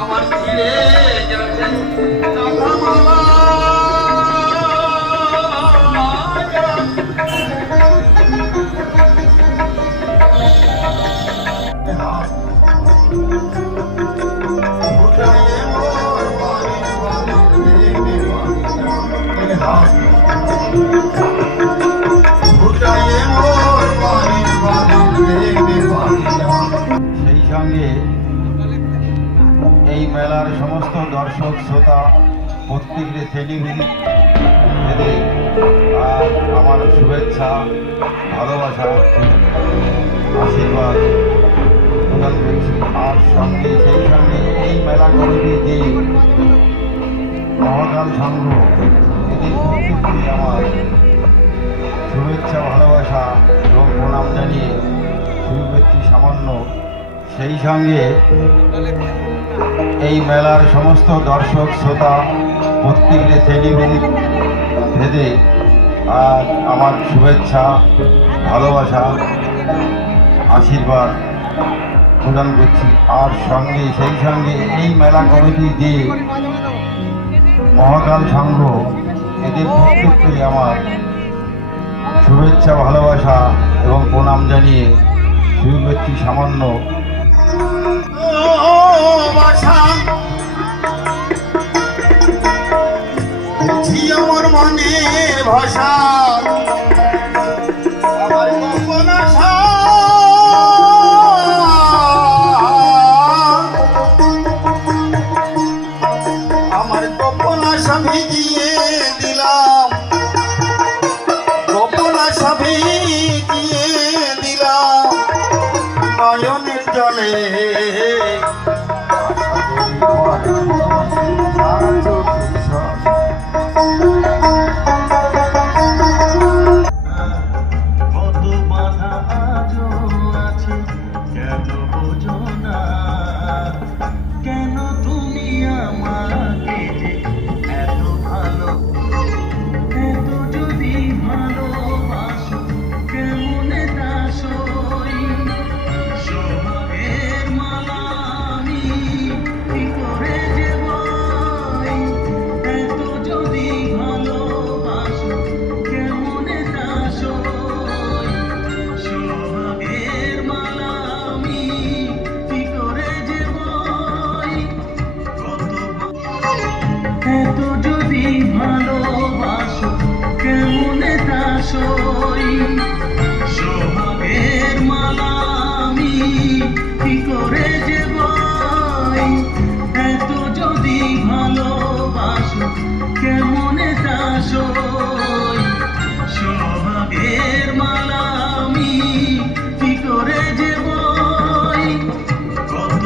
আমার ছিঁড়ে গেছে মালা সেই সঙ্গে এই মেলার সমস্ত দর্শক শ্রোতা প্রত্যেকের টেলিভিশন আর আমার শুভেচ্ছা ভালোবাসা আশীর্বাদ প্রদান করছি। আর সঙ্গে সেই সঙ্গে এই মেলা কমিটি যে মহাকাল সংঘ এদের প্রত্যেককে আমার শুভেচ্ছা ভালোবাসা এবং প্রণাম জানিয়ে শুরু করছি সামান্য। সেই সঙ্গে এই মেলার সমস্ত দর্শক শ্রোতা প্রত্যেকের টেলিভিশন ভেদে আজ আমার শুভেচ্ছা ভালোবাসা আশীর্বাদ প্রদান করছি। আর সঙ্গে সেই সঙ্গে এই মেলা কমিটি যে মহাকাল সংঘ এদের প্রত্যেককেই আমার শুভেচ্ছা ভালোবাসা এবং প্রণাম জানিয়ে শুরু করছি সামান্য। আমার মনের ভাষা আমার গোপন আশা আমার গোপন আশা ভিজিয়ে দিলাম গোপন আশা ভিজিয়ে দিলাম নয়নের জলে সোহাগের মালা আমি কি করে যে বই এত যদি ভালোবাসো কেমনে তা সই সোহাগের মালা আমি কি করে যে বই কত